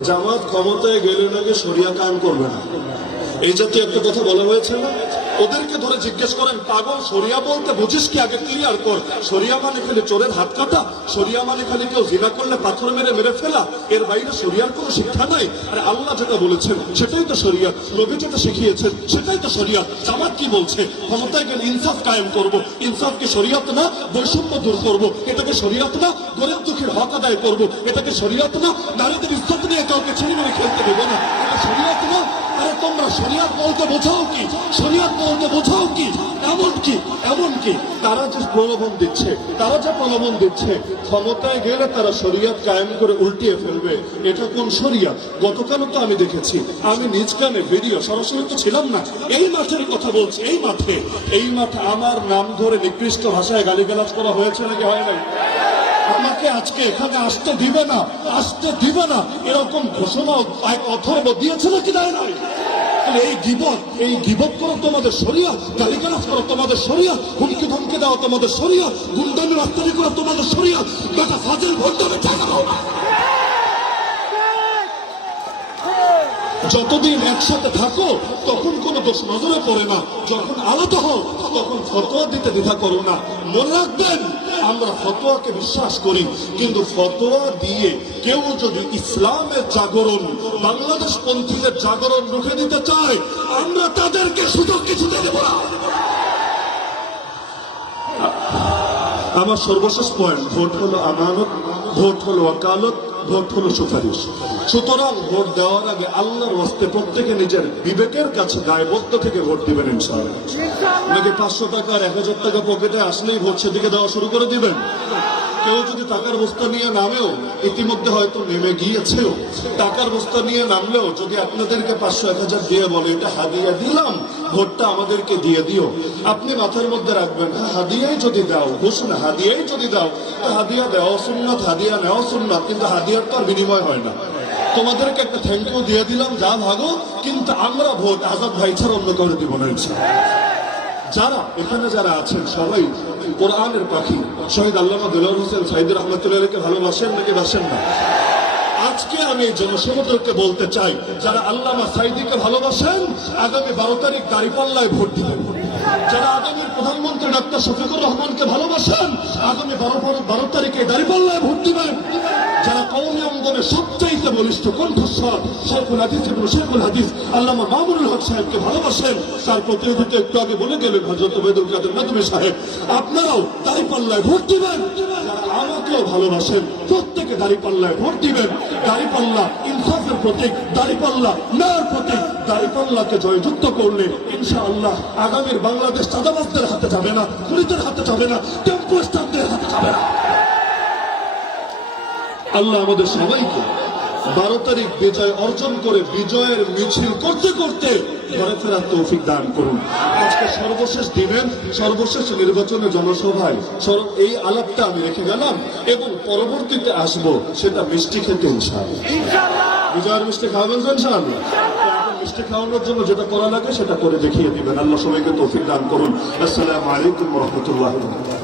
জামাত ক্ষমতায় গেলে নাকি শরিয়া কায়েম করবে না, এই জাতীয় একটা কথা বলা হয়েছে না? ওদেরকে ধরে জিজ্ঞেস করেন, পাগল শরিয়া বলতে বুঝিস কি? আগে ক্লিয়ার কর। শরিয়া মানে খালি চোরের হাত কাটা? শরিয়া মানে খালি কেউ জিনা করলে পাথর মেরে মেরে ফেলা? এর বাইরে শরিয়ার কোনো শিক্ষা নাই। আর আল্লাহ যেটা বলেছেন সেটাই তো শরিয়া, নবী যেটা শিখিয়েছেন সেটাই তো শরিয়া। জামাত কি বলছে? ক্ষমতায় গেলে ইনসাফ কায়েম করব। ইনসাফ কি শরিয়াত না? বৈষম্য দূর করব, এটাকে শরিয়াত না? গরিব দুঃখীর হক আদায় করব, এটাকে শরিয়াত না? নারীদের ইজ্জত নিয়ে কাউকে ছিনিয়ে মেরে খেলতে দেবো না, এটা শরিয়াত না? আরে তোমরা শরিয়াত বলতে বোঝাও কি? শরিয়াত বলতে বোঝাও কি? এমনকি তারা যে প্রলোভন দিচ্ছে ক্ষমতায় গেলে তারা শরিয়াত কায়েম করে উল্টিয়ে ফেলবে, এটা কোন শরিয়াত? গতকালও তো আমি দেখেছি, আমি নিজ কানে ভিডিও, সরাসরি তো ছিলাম না, এই মাঠের কথা বলছি। এই মাঠে আমার নাম ধরে নিকৃষ্ট ভাষায় গালিগালাজ করা হয়েছে নাকি হয় নাই? আমাকে আজকে এখানে আসতে দিবে না এরকম ঘোষণা অথর্ব দিয়েছে নাকি দেয় নাই? এই গিবত করো তোমাদের শরিয়া, গালিগালাজ করো তোমাদের শরিয়া, হুমকি ধমকি দেওয়া তোমাদের শরিয়া, গুন্ডামি রাস্তারি করো তোমাদের শরিয়া। বেটা ফাজিল ভোটে টাকা দাও না। যতদিন একসাথে থাকো তখন কোনো দোষ নজরে পড়ে না, যখন আলাদা হও তখন ফতোয়া দিতে দ্বিধা করো না। মনে রাখবেন, আমরা ফতোয়াকে বিশ্বাস করি, কিন্তু ফতোয়া দিয়ে কেউ যদি ইসলামের জাগরণ, বাংলাদেশ পন্থীদের জাগরণ রুখে দিতে চায়, আমরা তাদেরকে সুযোগ কিছুতে দেব না। আমার সর্বশেষ পয়েন্ট, ভোট হলো আমানত, ভোট হলো ওয়াকালত, ভোট হলো সুপারিশ। সুতরাং ভোট দেওয়ার আগে আল্লাহর ওয়াস্তে প্রত্যেকে নিজের বিবেকের কাছে দায়বদ্ধ থেকে ভোট দিবেন ইনশাআল্লাহ। নাকি 500 টাকা আর 1000 টাকা পকেটে আসলেই ভোট সেদিকে দেওয়া শুরু করে দিবেন? কেউ যদি টাকার বস্তা নিয়ে নামেও, ইতিমধ্যে হয়তো নেমে গিয়েছেও, টাকার বস্তা নিয়ে নামলেও যদি আপনাদেরকে 500-1000 দিয়ে বলে এটা হাদিয়া দিলাম, ভোটটা আমাদেরকে দিয়ে দিও, আপনি মাথার মধ্যে রাখবেন, হাদিয়াই যদি দাও, ঘোষণা হাদিয়াই যদি দাও, হাদিয়া দেওয়া সুন্নাত, হাদিয়া নেওয়া সুন্নাত, কিন্তু হাদিয়ার তো আর বিনিময় হয় না। তোমাদেরকে একটা থ্যাংক ইউ দিয়ে দিলাম, যা ভাগো, কিন্তু আমরা ভোট আজাদ ভাই ছাড়া অন্য করে দিব না ইনশাআল্লাহ। এখানে যারা আছেন সবাই কোরআনের পাখি। শহীদ আল্লামা দেলোয়ার হোসেন সাইদি রহমতুল্লাহকে ভালোবাসেন নাকি বাসেন না? আজকে আমি জনসমুদ্রকে বলতে চাই, যারা আল্লামা সাইদিকে ভালোবাসেন আগামী 12 তারিখ দাঁড়িপাল্লায় ভোট দিবেন। যারা আগামীর প্রধানমন্ত্রী ডক্টর শফিকুর রহমানকে ভালোবাসেন আগামী 12 তারিখে দাঁড়িপাল্লায় ভোট দিবেন। যারা কওমি অঙ্গনে সবচাইতে বলিষ্ঠ কণ্ঠস্বর শেখুল হাদিস আল্লামা মামুনুল হক সাহেবকে ভালোবাসেন, তার প্রতিনিধিত্ব একটু আগে বলে গেলেন হযরত ওবায়দুল কাদের নদভী সাহেব, আপনারাও দাঁড়িপাল্লায় ভোট দিবেন। যারা আমাকেও ভালোবাসেন প্রত্যেকে দাঁড়িপাল্লায় ভোট দিবেন। দাঁড়িপাল্লা ইনসাফের প্রতীক, দাঁড়িপাল্লা ন্যায়ের প্রতীক। দাঁড়িপাল্লাকে জয়যুক্ত করলে ইনশাআল্লাহ আগামীর বাংলাদেশ চাঁদাবাজদের হাতে যাবে না, খুনিদের হাতে যাবে না, টেম্পো স্টারদের হাতে যাবে না। আল্লাহ আমাদের সবাইকে 12 তারিখ বিজয় অর্জন করে বিজয়ের মিছিল করতে করতে ঘরে ফেরার তৌফিক দান করুন। আজকে সর্বশেষ দিনের সর্বশেষ নির্বাচনের জনসভায় এই আলাপটা আমি রেখে গেলাম, এবং পরবর্তীতে আসবো সেটা মিষ্টি খেতে ইনশাআল্লাহ। বিজয়ের মিষ্টি খাওয়াবেন তো ইনশাআল্লাহ। মিষ্টি খাওয়ানোর জন্য যেটা করা লাগে সেটা করে দেখিয়ে দিবেন। আল্লাহ সবাইকে তৌফিক দান করুন। আসসালামু আলাইকুম ওয়া রাহমাতুল্লাহি ওয়া বারাকাতুহু।